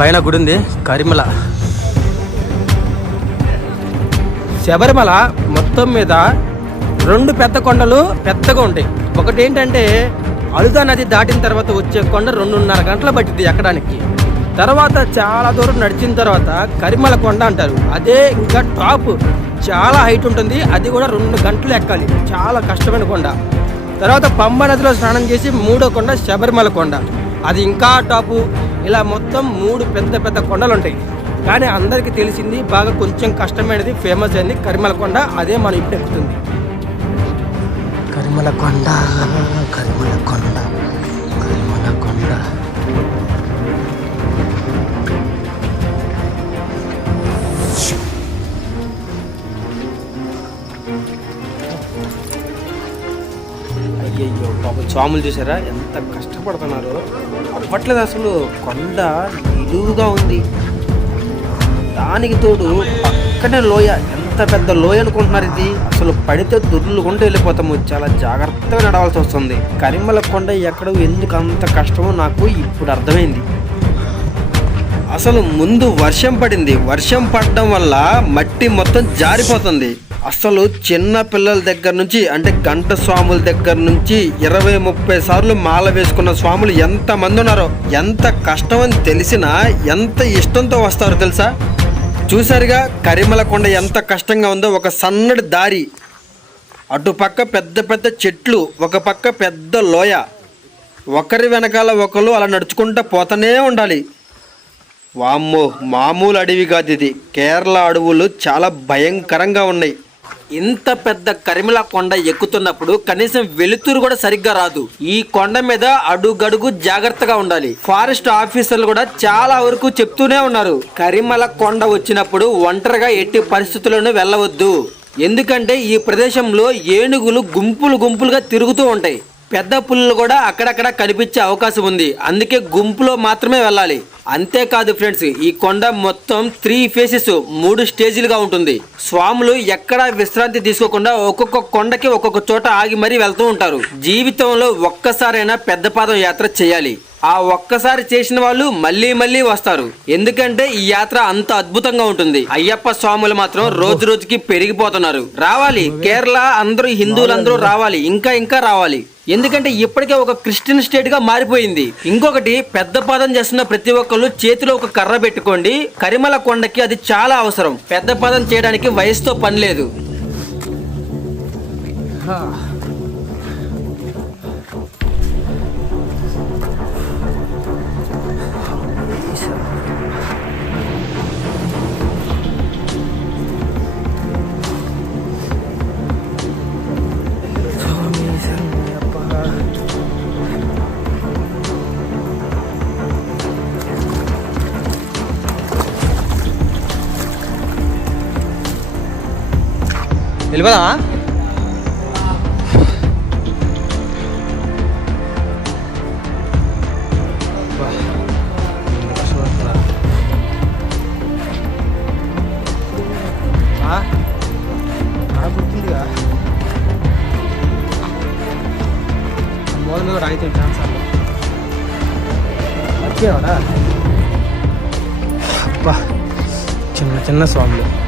పైన గుడి ఉంది కరిమల. శబరిమల మొత్తం మీద రెండు పెద్ద కొండలు పెద్దగా ఉంటాయి. ఒకటి ఏంటంటే అలుదా నది దాటిన తర్వాత వచ్చే కొండ రెండున్నర గంటలు పట్టింది ఎక్కడానికి. తర్వాత చాలా దూరం నడిచిన తర్వాత కరిమల కొండ అంటారు. అదే ఇంకా టాప్. చాలా హైట్ ఉంటుంది అది కూడా రెండు గంటలు ఎక్కాలి. చాలా కష్టమైన కొండ. తర్వాత పంబ నదిలో స్నానం చేసి మూడో కొండ శబరిమల కొండ. అది ఇంకా టాపు. ఇలా మొత్తం మూడు పెద్ద పెద్ద కొండలు ఉంటాయి కానీ అందరికీ తెలిసింది బాగా కొంచెం కష్టమైనది ఫేమస్ అయింది కరిమల కొండ అదే మనం ఇప్పుడు ఎక్కుతుంది. కరిమల కొండ కరిమల అయ్యో పాప స్వాములు చూసారా? ఎంత కష్టపడుతున్నారు. అవ్వట్లేదు అసలు కొండ నిలువుగా ఉంది. దానికి తోడు పక్కనే లోయ ఎంత పెద్ద లోయ అనుకుంటున్నారు ఇది? అసలు పడితే దుర్లుకుంటూ వెళ్ళిపోతాము. చాలా జాగ్రత్తగా నడవాల్సి వస్తుంది. కరిమల కొండ ఎక్కడ ఎందుకు అంత కష్టమో నాకు ఇప్పుడు అర్థమైంది. అసలు ముందు వర్షం పడింది. వర్షం పడడం వల్ల మట్టి మొత్తం జారిపోతుంది. అసలు చిన్న పిల్లల దగ్గర నుంచి అంటే గంట స్వాముల దగ్గర నుంచి ఇరవై ముప్పై సార్లు మాల వేసుకున్న స్వాములు ఎంత మంది ఉన్నారో ఎంత కష్టం అని తెలిసినా ఎంత ఇష్టంతో వస్తారో తెలుసా? చూసారుగా కరిమల కొండ ఎంత కష్టంగా ఉందో ఒక సన్నటి దారి. అటుపక్క పెద్ద పెద్ద చెట్లు ఒక పక్క పెద్ద లోయ. ఒకరి వెనకాల ఒకరు అలా నడుచుకుంటూ పోతూనే ఉండాలి. వామ్మో మామూలు అడవి కాదు ఇది. కేరళ అడవులు చాలా భయంకరంగా ఉన్నాయి. ఇంత పెద్ద కరిమిల కొండ ఎక్కుతున్నప్పుడు కనీసం వెలుతురు కూడా సరిగ్గా రాదు. ఈ కొండ మీద అడుగడుగు జాగ్రత్తగా ఉండాలి. ఫారెస్ట్ ఆఫీసర్లు కూడా చాలా వరకు చెప్తూనే ఉన్నారు. కరిమల కొండ వచ్చినప్పుడు ఒంటరిగా ఎట్టి పరిస్థితుల్లోనూ వెళ్ళవద్దు. ఎందుకంటే ఈ ప్రదేశంలో ఏనుగులు గుంపులు గుంపులుగా తిరుగుతూ ఉంటాయి. పెద్ద పుల్లు కూడా అక్కడక్కడ కనిపించే అవకాశం ఉంది. అందుకే గుంపులో మాత్రమే వెళ్ళాలి. అంతేకాదు ఫ్రెండ్స్ ఈ కొండ మొత్తం త్రీ ఫేసెస్ మూడు స్టేజీలుగా ఉంటుంది. స్వాములు ఎక్కడా విశ్రాంతి తీసుకోకుండా ఒక్కొక్క కొండకి ఒక్కొక్క చోట ఆగి మరీ వెళ్తూ ఉంటారు. జీవితంలో ఒక్కసారైనా పెద్ద పాదం యాత్ర చేయాలి. ఆ ఒక్కసారి చేసిన వాళ్ళు మళ్ళీ మళ్ళీ వస్తారు. ఎందుకంటే ఈ యాత్ర అంత అద్భుతంగా ఉంటుంది. అయ్యప్ప స్వాములు మాత్రం రోజు రోజుకి పెరిగిపోతున్నారు. రావాలి. కేరళ అందరూ హిందువులందరూ రావాలి. ఇంకా ఇంకా రావాలి. ఎందుకంటే ఇప్పటికే ఒక క్రిస్టియన్ స్టేట్గా మారిపోయింది. ఇంకొకటి పెద్ద పాదం చేస్తున్న ప్రతి ఒక్కళ్ళు చేతిలో ఒక కర్ర పెట్టుకోండి. కరిమల కొండకి అది చాలా అవసరం. పెద్ద పాదం చేయడానికి వయసుతో పని లేదు. వెళ్ళిపోదామా మూల మీద కూడా ఛాన్స్ వచ్చేవాడా అబ్బా చిన్న చిన్న స్వాములు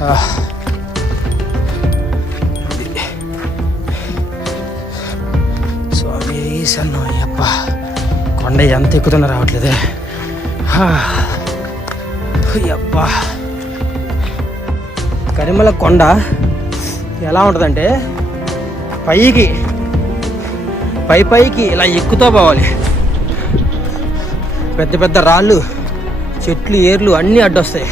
స్వామి సన్నం అయ్యప్ప. కొండ ఎంత ఎక్కుతున్నా రావట్లేదే. అయ్యప్ప. కరిమల కొండ ఎలా ఉంటుందంటే పైకి పై పైకి ఇలా ఎక్కుతూ పోవాలి. పెద్ద పెద్ద రాళ్ళు చెట్లు ఏర్లు అన్నీ అడ్డొస్తాయి.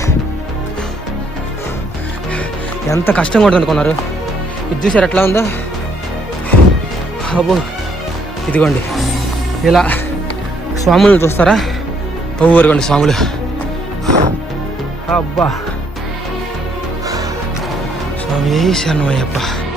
ఎంత కష్టంగా ఉంటుంది అనుకున్నారు. ఇది చూసారు ఎట్లా ఉందో? అబ్బో ఇదిగోండి. ఇలా స్వాములను చూస్తారా? ఒవ్వరుగోండి స్వాములు. అబ్బా. స్వామి శరణమయ్యప్ప.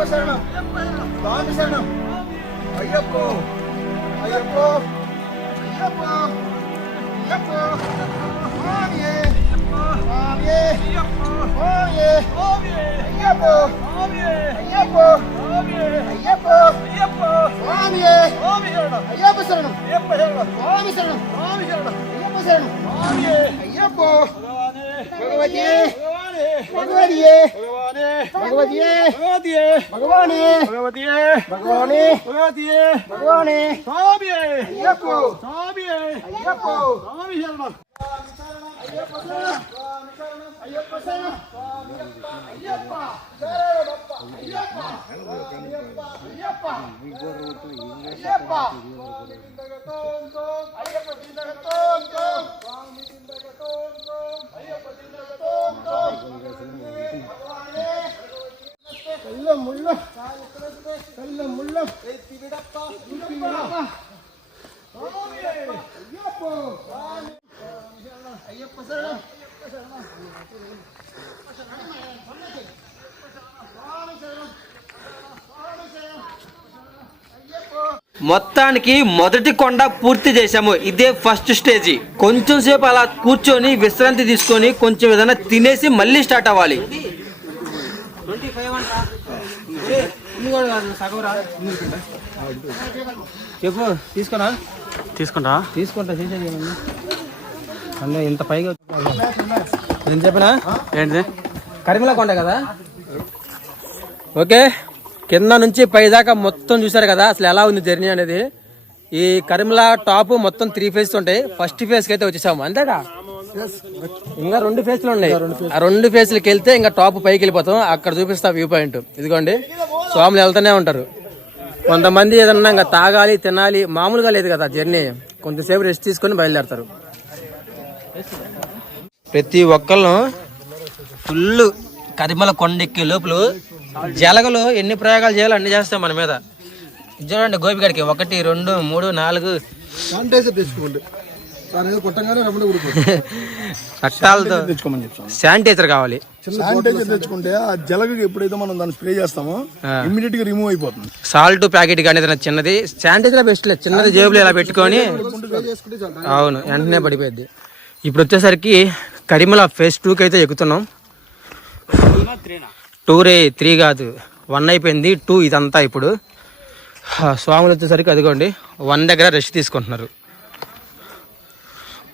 స్వామి శరణం. అయ్యప్పో. అయ్యప్పో. అయ్యప్పో. అయ్యప్పో. స్వామియే స్వామియే స్వామియే అయ్యప్పో. అయ్యప్పో. అయ్యప్పో. స్వామియే అయ్యప్ప శరణం. స్వామి శరణం. అయ్యప్ప శరణం. అయ్యప్పో. భగవతియే భగవతియే భగవతియే భగవానే భగవానే భగవానే అయ్యప్పో అయ్యప్పో అయ్యప్ప శరణం అయ్యప్ప శరణం అయ్యప్ప శరణమప్ప అయ్యప్ప అయ్యప్ప అయ్యప్ప అయ్యప్ప అయ్యప్ప జిందగతోం తోం స్వామి మొత్తానికి మొదటి కొండ పూర్తి చేశాము. ఇదే ఫస్ట్ స్టేజి కొంచెం సేపు అలా కూర్చొని విశ్రాంతి తీసుకొని కొంచెం ఏదైనా తినేసి మళ్ళీ స్టార్ట్ అవ్వాలి. చెప్పు తీసుకున్నా? తీసుకుంటా. తీసుకుంటా చేసేది ఇంత పైగా నేను చెప్పినా? ఏంటిది? కరిమల కొండ కదా? ఓకే. కింద నుంచి పై దాకా మొత్తం చూసారు కదా అసలు ఎలా ఉంది జర్నీ అనేది. ఈ కరిమల టాప్ మొత్తం త్రీ ఫేజ్ ఉంటాయి. ఫస్ట్ ఫేజ్కి అయితే వచ్చేసాము. అంతేగా ఇంకా రెండు ఫేజ్లు ఉన్నాయి. ఆ రెండు ఫేజ్లకి వెళ్తే ఇంకా టాప్ పైకి వెళ్ళిపోతాం. అక్కడ చూపిస్తా వ్యూ పాయింట్. ఇదిగోండి. స్వాములు వెళ్తూనే ఉంటారు. కొంతమంది ఏదన్నా ఇంకా తాగాలి తినాలి మామూలుగా లేదు కదా జర్నీ. కొంతసేపు రెస్ట్ తీసుకొని బయలుదేరతారు. ప్రతి ఒక్కళ్ళు ఫుల్ కరిమల కొండ ఎక్కే లోపల జలగలు ఎన్ని ప్రయోగాలు చేయాలో అన్ని చేస్తాం మన మీద. చూడండి గోపిగడికి ఒకటి రెండు మూడు నాలుగు. శానిటైజర్ తెచ్చుకోండి. రక్తాలతో శానిటైజర్ కావాలి. శానిటైజర్ తెచ్చుకుంటే ఆ జలగకి ఎప్పుడైతే మనం దాన్ని స్ప్రే చేస్తామో ఇమ్మీడియట్గా రిమూవ్ అయిపోతుంది. సాల్ట్ ప్యాకెట్ కానీ ఏదైనా చిన్నది శానిటైజర్ బెస్ట్ లేదు. చిన్నది జేబులో ఇలా పెట్టుకొని స్ప్రే చేసుకుంటే చాలు. అవును వెంటనే పడిపోయింది ఇప్పుడు వచ్చేసరికి కరిమల ఫేజ్ టూకి అయితే ఎక్కుతున్నాం. టూ రే త్రీ కాదు. వన్ అయిపోయింది టూ ఇదంతా ఇప్పుడు. స్వాములు వచ్చేసరికి అదిగోండి వన్ దగ్గర రెస్ట్ తీసుకుంటున్నారు.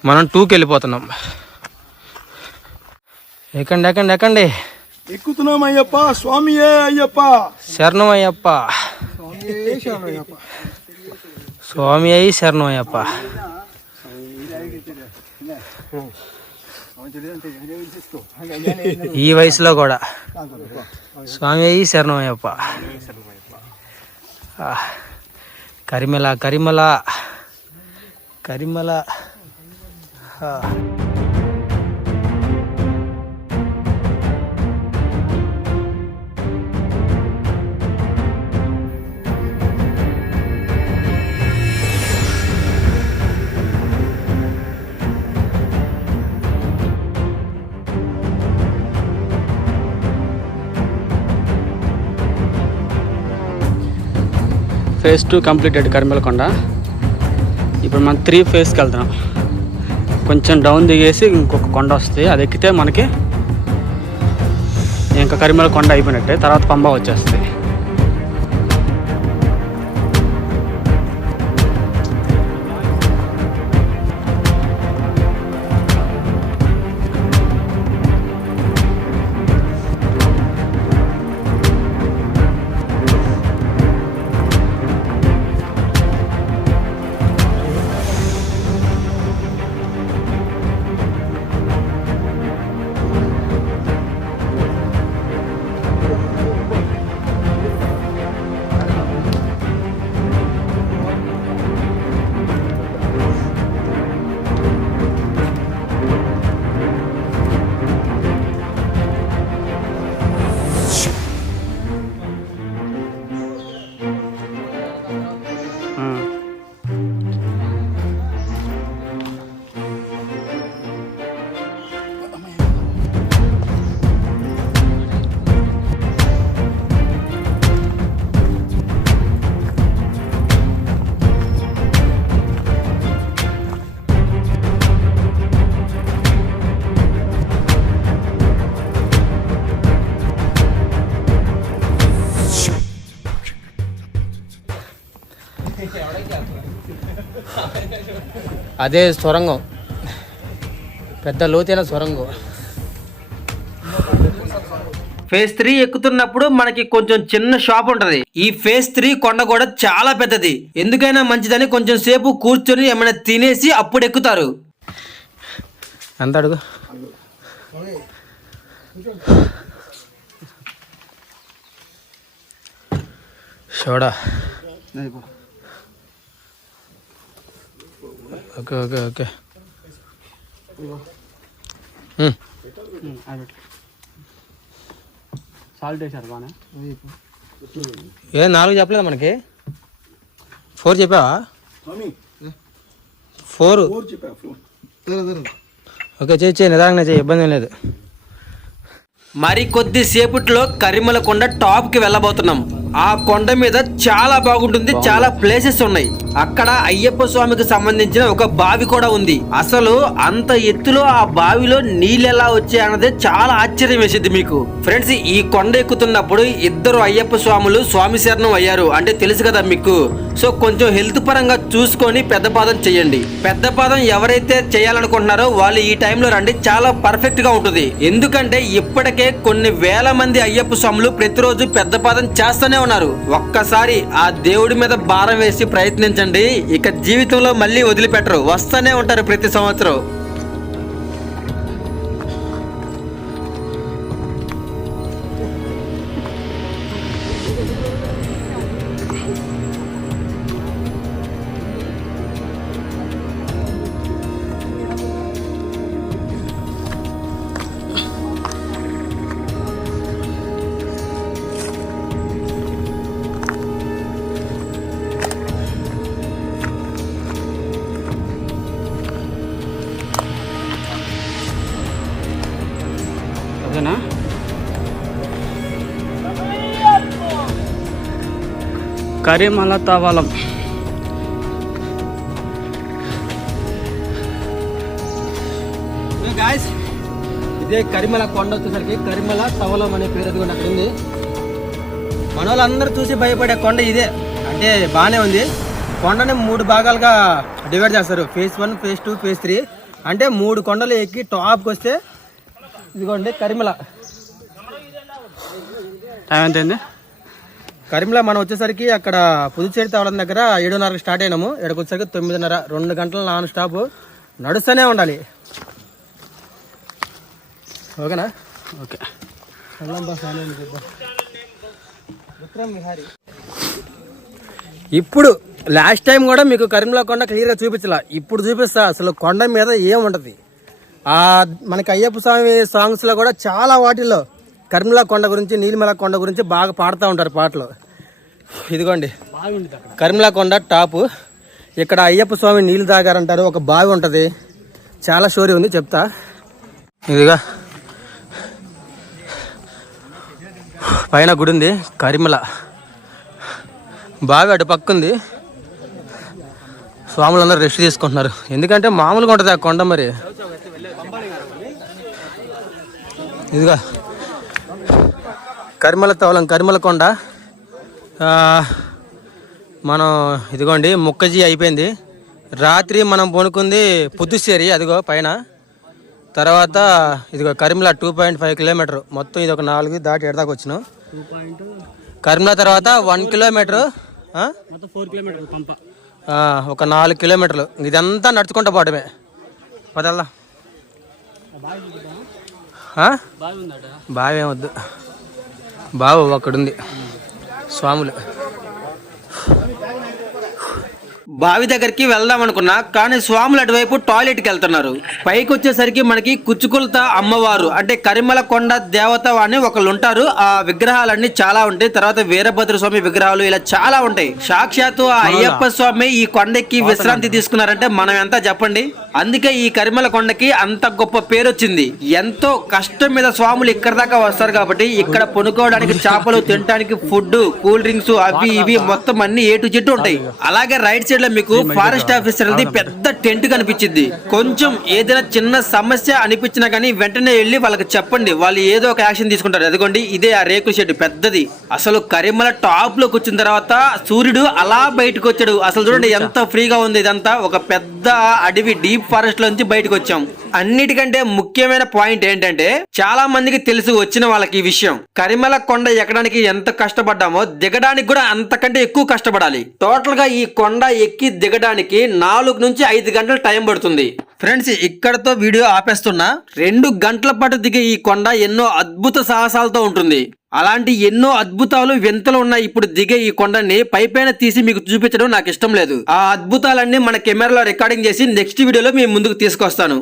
మనం టూకి వెళ్ళిపోతున్నాం. ఎక్కండి ఎక్కండి ఎక్కండి. ఎక్కుతున్నాం అయ్యప్ప స్వామియే అయ్యప్ప. శరణం అయ్యప్ప స్వామి అయ్యి శరణం అయ్యప్ప ఈ వయసులో కూడా. స్వామి అయ్యి Karimala Karimala Karimala phase two completed కరిమలకొండ. ఇప్పుడు మనం త్రీ ఫేజ్కి వెళ్తున్నాం. కొంచెం డౌన్ దిగేసి ఇంకొక కొండ వస్తుంది. అది ఎక్కితే మనకి ఇంకా కరిమల కొండ అయిపోయినట్టే. తర్వాత పంబ వచ్చేస్తుంది. అదే సొరంగం. పెద్ద లోతైన సొరంగం. ఫేజ్ త్రీ ఎక్కుతున్నప్పుడు మనకి కొంచెం చిన్న షాప్ ఉంటది. ఈ ఫేజ్ త్రీ కొండ కూడా చాలా పెద్దది. ఎందుకైనా మంచిదని కొంచెం సేపు కూర్చొని ఏమైనా తినేసి అప్పుడు ఎక్కుతారు. ఎంత అడుగు. చూడా ఓకే ఓకే ఓకే. సాల్ట్ వేసారు బాగా ఏ నాలుగు చెప్పలేదు మనకి? ఫోర్ చెప్పావా? ఫోర్. ఫోర్ చెప్పా ఫోర్. ఓకే చేయి చేయి నిదానంగా చేయి ఇబ్బంది ఏం లేదు. మరి కొద్ది సేపట్లో కరిమల కొండ టాప్కి వెళ్ళబోతున్నాం. ఆ కొండ మీద చాలా బాగుంటుంది చాలా ప్లేసెస్ ఉన్నాయి. అక్కడ అయ్యప్ప స్వామికి సంబంధించిన ఒక బావి కూడా ఉంది. అసలు అంత ఎత్తులో ఆ బావిలో నీళ్ళు ఎలా వచ్చాయన్నదే చాలా ఆశ్చర్యం వేసింది మీకు. ఫ్రెండ్స్ ఈ కొండ ఎక్కుతున్నప్పుడు ఇద్దరు అయ్యప్ప స్వాములు స్వామి శరణం అయ్యారు. అంటే తెలుసు కదా మీకు. సో కొంచెం హెల్త్ పరంగా చూసుకొని పెద్ద పాదం చేయండి. పెద్ద పాదం ఎవరైతే చేయాలనుకుంటున్నారో వాళ్ళు ఈ టైంలో రండి. చాలా పర్ఫెక్ట్గా ఉంటుంది. ఎందుకంటే ఇప్పటికే కొన్ని వేల మంది అయ్యప్ప స్వాములు ప్రతిరోజు పెద్ద పాదం చేస్తూనే ఉన్నారు. ఒక్కసారి ఆ దేవుడి మీద భారం వేసి ప్రయత్నించండి. ఇక జీవితంలో మళ్ళీ వదిలిపెట్టరు. వస్తూనే ఉంటారు ప్రతి సంవత్సరం. కరిమల తవలం గాయస్ ఇదే కరిమల కొండ వచ్చేసరికి కరిమల తవలం అనే పేరు అది కూడా అక్కడ ఉంది. మన వాళ్ళందరూ చూసి భయపడే కొండ ఇదే. అంటే బాగానే ఉంది. కొండని మూడు భాగాలుగా డివైడ్ చేస్తారు. Phase one phase two phase three అంటే మూడు కొండలు ఎక్కి టాప్కి వస్తే ఇదిగోండి కరిమల. టైం ఎంత కరిమల మనం వచ్చేసరికి అక్కడ పుదుచ్చేరి తవలం దగ్గర ఏడున్నరకు స్టార్ట్ అయినాము. ఇక్కడికి వచ్చేసరికి తొమ్మిదిన్నర రెండు గంటలు నాన్ స్టాప్. నడుస్తూనే ఉండాలి. ఓకేనా? ఓకే. ఇప్పుడు లాస్ట్ టైం కూడా మీకు కరీంలా కొండ క్లియర్గా చూపించలా. ఇప్పుడు చూపిస్తా అసలు కొండ మీద ఏముంటది? ఆ మనకి అయ్యప్ప స్వామి సాంగ్స్లో కూడా చాలా వాటిల్లో కరీంలా కొండ గురించి నీలిమల కొండ గురించి బాగా పాడుతూ ఉంటారు పాటలు. ఇదిగోండి. బాగుంది కొండ టాపు. ఇక్కడ అయ్యప్ప స్వామి నీళ్ళు తాగారంటారు ఒక బావి ఉంటుంది. చాలా స్టోరీ ఉంది చెప్తా. ఇదిగా. పైన గుడి ఉంది కరిమల. బావి అటు పక్క ఉంది. స్వాములందరూ రెస్ట్ తీసుకుంటున్నారు. ఎందుకంటే మామూలుగా ఉంటుంది ఆ కొండ మరి. ఇదిగా. కరిమల తవలం కరిమల కొండ. ఆ, మనం ఇదిగోండి ముక్కజీ అయిపోయింది. రాత్రి మనం పొనుకుంది పుదుచ్చేరి అదిగో పైన. తర్వాత ఇదిగో Karimala two point five kilometre. మొత్తం ఇది ఒక నాలుగు దాటి ఎడదాకా వచ్చినాం. కరిమల తర్వాత వన్ కిలోమీటర్ ఒక నాలుగు కిలోమీటర్లు. ఇదంతా నడుచుకుంటూ పోవడమే. పదల్లా. బావి ఏమొద్దు బావు ఒకడుంది స్వాములు. బావి దగ్గరికి వెళ్దాం అనుకున్నా కానీ స్వాములు అటువైపు టాయిలెట్కి వెళ్తున్నారు. పైకి వచ్చేసరికి మనకి కుచ్చుకులత అమ్మవారు అంటే కరిమల కొండ దేవత అని ఒకళ్ళు ఉంటారు. ఆ విగ్రహాలన్నీ చాలా ఉంటాయి. తర్వాత వీరభద్ర స్వామి విగ్రహాలు ఇలా చాలా ఉంటాయి. సాక్షాత్తు ఆ అయ్యప్ప స్వామి ఈ కొండకి విశ్రాంతి తీసుకున్నారంటే మనం ఎంత చెప్పండి? అందుకే ఈ కరిమల కొండకి అంత గొప్ప పేరు వచ్చింది. ఎంతో కష్టం మీద స్వాములు ఇక్కడ దాకా వస్తారు కాబట్టి ఇక్కడ పొనుకోవడానికి చేపలు తినడానికి ఫుడ్ కూల్ డ్రింక్స్ అవి ఇవి మొత్తం అన్ని ఏ టు జెడ్ ఉంటాయి. అలాగే రైట్ సైడ్లో మీకు ఫారెస్ట్ ఆఫీసర్ అది పెద్ద టెంట్ కనిపించింది. కొంచెం ఏదైనా చిన్న సమస్య అనిపించినా కానీ వెంటనే వెళ్ళి వాళ్ళకి చెప్పండి. వాళ్ళు ఏదో ఒక యాక్షన్ తీసుకుంటారు. అదిగోండి ఇదే ఆ రేకుల షెడ్ పెద్దది. అసలు కరిమల టాప్లోకి వచ్చిన తర్వాత సూర్యుడు అలా బయటకు వచ్చాడు. అసలు చూడండి ఎంత ఫ్రీగా ఉంది ఇదంతా. ఒక పెద్ద అడవి డీప్ ఫారెస్ట్ లోంచి బయటకు వచ్చాం. అన్నిటికంటే ముఖ్యమైన పాయింట్ ఏంటంటే చాలా మందికి తెలుసు వచ్చిన వాళ్ళకి ఈ విషయం. కరిమల కొండ ఎక్కడానికి ఎంత కష్టపడ్డామో దిగడానికి కూడా అంతకంటే ఎక్కువ కష్టపడాలి. టోటల్గా ఈ కొండ ఎక్కి దిగడానికి నాలుగు నుంచి ఐదు గంటలు టైం పడుతుంది. ఫ్రెండ్స్ ఇక్కడతో వీడియో ఆపేస్తున్నా. రెండు గంటల పాటు దిగే ఈ కొండ ఎన్నో అద్భుత సాహసాలతో ఉంటుంది. అలాంటి ఎన్నో అద్భుతాలు వింతలు ఉన్న ఇప్పుడు దిగే ఈ కొండని పైపైన తీసి మీకు చూపించడం నాకు ఇష్టం లేదు. ఆ అద్భుతాలన్నీ మన కెమెరాలో రికార్డింగ్ చేసి నెక్స్ట్ వీడియోలో మీ ముందుకు తీసుకొస్తాను.